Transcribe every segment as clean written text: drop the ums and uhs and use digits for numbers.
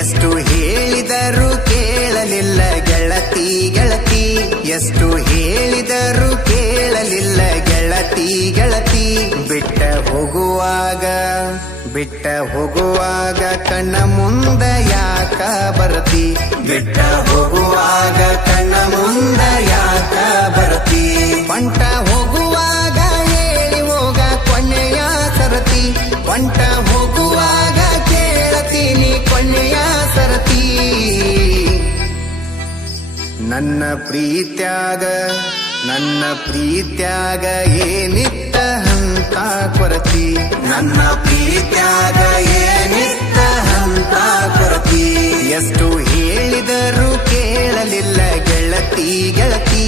ಎಷ್ಟು ಹೇಳಿದರೂ ಕೇಳಲಿಲ್ಲ ಗೆಳತಿ ಗೆಳತಿ, ಎಷ್ಟು ಹೇಳಿದರೂ ಕೇಳಲಿಲ್ಲ ಗೆಳತಿ ಗೆಳತಿ. ಬಿಟ್ಟ ಹೋಗುವಾಗ ಕಣ್ಣ ಮುಂದ ಯಾಕ ಬರತಿ, ಬಿಟ್ಟ ಹೋಗುವಾಗ ಕಣ್ಣ ಮುಂದ ಯಾಕ ಬರತಿ. ಪಂಟ ಹೋಗುವಾಗ ಹೇಳಿ ಹೋಗ ಕೊನೆಯ ಸರತಿ, ಪಂಟ ಹೋಗುವಾಗ ಕೇಳತೀನಿ ಕೊನೆಯ ಸರತಿ. ನನ್ನ ಪ್ರೀತ್ಯಾಗ ಏನಿತ್ತ ಹಂತ ಕೊರತಿ, ನನ್ನ ಪ್ರೀತ್ಯಾಗ ಏನಿತ್ತ ಹಂತ ಕೊರತಿ. ಎಷ್ಟು ಹೇಳಿದರೂ ಕೇಳಲಿಲ್ಲ ಗೆಳತಿ ಗೆಳತಿ,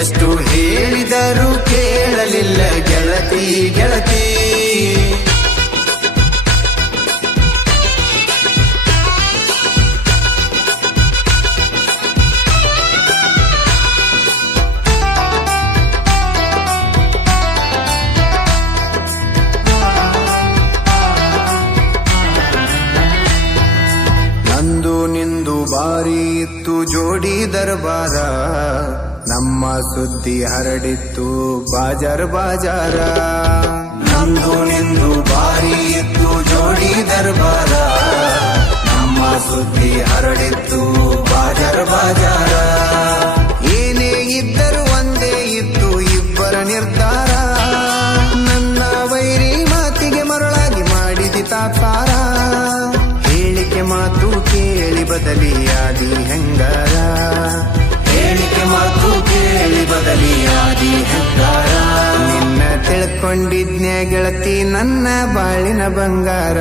ಎಷ್ಟು ಹೇಳಿದರೂ ಕೇಳಲಿಲ್ಲ ಗೆಳತಿ ಗೆಳತಿ. ನಂದು ನಿಂದು ಬಾರಿ ಇತ್ತು ಜೋಡಿ ದರ್ಬಾರ, ನಮ್ಮ ಸುದ್ದಿ ಹರಡಿತ್ತು ಬಾಜಾರ ಬಾಜಾರ. ನಂದು ನಿಂದು ಬಾರಿ ಇತ್ತು ಜೋಡಿ ದರ್ಬಾರ, ನಮ್ಮ ಸುದ್ದಿ ಹರಡಿತ್ತು ಬಾಜಾರ ಬಾಜಾರ. ಏನೇ ಇದ್ದರೂ ಒಂದೇ ಇತ್ತು ಇಬ್ಬರ ನಿರ್ಧಾರ, ನನ್ನ ವೈರಿ ಮಾತಿಗೆ ಮರಳಾಗಿ ಮಾಡಿದಿ ತಾತ್ಸಾರ. ಹೇಳಿಕೆ ಮಾತು ಕೇಳಿ ಬದಲಿಯಾದಿ ಹೆಂಗಾರ, ಹೇಳಿಕೆ ಮಾತು ಕೇಳಿ ಬದಲಿಯಾದಿ ಹೆಂಗಾರ. ನಿನ್ನ ತಿಳ್ಕೊಂಡಿದ್ನ್ಯ ಗೆಳತಿ ನನ್ನ ಬಾಳಿನ ಬಂಗಾರ.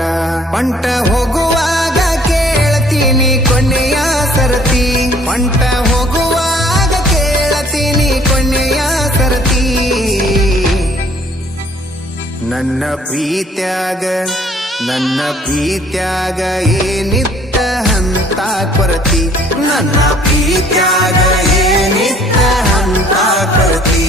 ಪಂಟ ಹೋಗುವಾಗ ಕೇಳತೀನಿ ಕೊನೆಯ ಸರತಿ, ಪಂಟ ಹೋಗುವಾಗ ಕೇಳತೀನಿ ಕೊನೆಯ ಸರತಿ. ನನ್ನ ಪ್ರೀತ್ಯಾಗ ಏನಿತ್ತ ಹಂತ ಕೊರತಿ, ನನ್ನ ಪ್ರೀತ್ಯಾಗ ಏನಿತ್ತ ಹಂತ ಕೊರತಿ.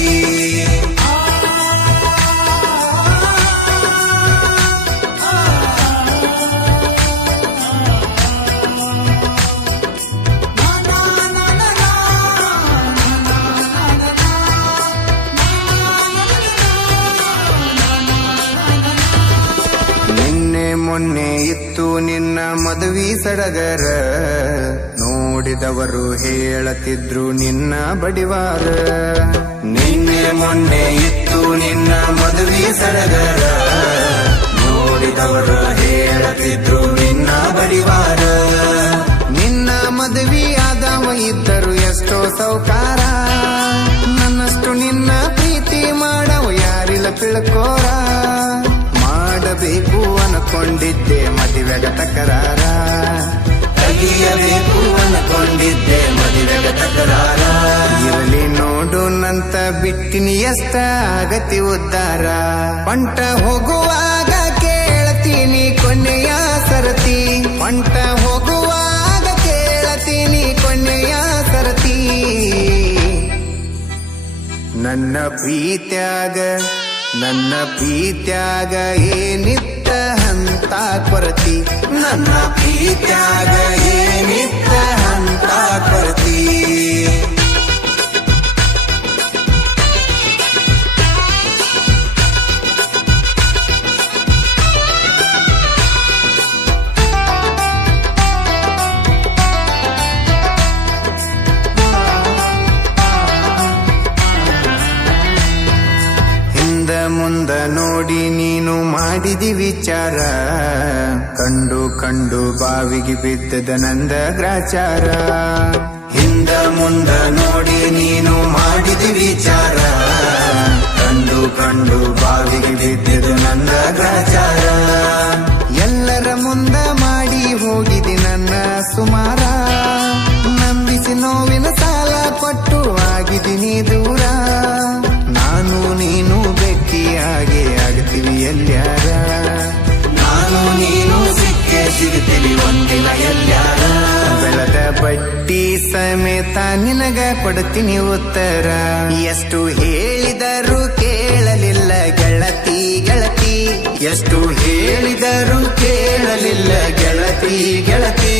ಮೊನ್ನೆ ಇತ್ತು ನಿನ್ನ ಮದುವೆ ಸಡಗರ, ನೋಡಿದವರು ಹೇಳತಿದ್ರು ನಿನ್ನ ಬಡಿವಾರ. ನಿನ್ನೆ ಮೊನ್ನೆ ಇತ್ತು ನಿನ್ನ ಮದುವೆ ಸಡಗರ, ನೋಡಿದವರು ಹೇಳತಿದ್ರು ನಿನ್ನ ಬಡಿವಾರ. ನಿನ್ನ ಮದುವೆ ಆದವ ಇದ್ದರು ಎಷ್ಟೋ ಸೌಕಾರ, ನನ್ನಷ್ಟು ನಿನ್ನ ಪ್ರೀತಿ ಮಾಡವ ಯಾರಿಲ್ಲ ತಿಳ್ಕೋರ. ಮಾಡಬೇಕು ಅನ್ಕೊಂಡಿದ್ದೆ ಮದುವೆಗ ತಕರಾರ, ಕಲಿಯಬೇಕು ಅನ್ಕೊಂಡಿದ್ದೆ ಮದುವೆಗ ತಕರಾರ. ಇರಲಿ ನೋಡು ನಂತ ಬಿಟ್ಟಿನಿ ಎಷ್ಟ ಆಗತಿ ಉದ್ದಾರ. ಪಂಟ ಹೋಗುವಾಗ ಕೇಳತೀನಿ ಕೊನೆಯ ಸರತಿ, ಪಂಟ ಹೋಗುವಾಗ ಕೇಳತೀನಿ ಕೊನೆಯ ಸರತಿ. ನನ್ನ ಪ್ರೀತ್ಯಾಗ ಏನಿತ್ತ ಹಂತ ಕೊರತಿ, ನನ್ನ ಪ್ರೀತ್ಯಾಗ ಏನಿತ್ತ ಹಂತ ಕೊರತಿ. ಮುಂದ ನೋಡಿ ನೀನು ಮಾಡಿದಿ ವಿಚಾರ, ಕಂಡು ಬಾವಿಗೆ ಬಿದ್ದದ ನಂದ ಗ್ರಾಚಾರ. ಹಿಂದ ಮುಂದ ನೋಡಿ ನೀನು ಮಾಡಿದಿ ವಿಚಾರ, ಕಂಡು ಬಾವಿಗೆ ಬಿದ್ದದ ನಂದ ಗ್ರಾಚಾರ. ಎಲ್ಲರ ಮುಂದ ಮಾಡಿ ಹೋಗಿದಿ ನನ್ನ ಸುಮಾರ, ನಂಬಿಸಿ ನೋವಿನ ಸಾಲ ಕೊಟ್ಟು ಆಗಿದ್ದೀನಿ ದೂರ. ನಾನು ನೀನು ಬೆಕ್ಕಿಯಾಗೆ ಆಗ್ತೀವಿ ಎಲ್ಯಾರ, ನಾನು ನೀನು ಸಿಗ್ತೀವಿ ಒಂದಿನ ಎಲ್ಯಾರ. ಬೆಳೆದ ಬಡ್ಡಿ ಸಮೇತ ನಿನಗ ಕೊಡ್ತೀನಿ ಉತ್ತರ, ಎಷ್ಟು ಹೇಳಿದರೂ ಕೇಳಲಿಲ್ಲ ಗೆಳತಿ ಗೆಳತಿ, ಎಷ್ಟು ಹೇಳಿದರೂ ಕೇಳಲಿಲ್ಲ ಗೆಳತಿ ಗೆಳತಿ.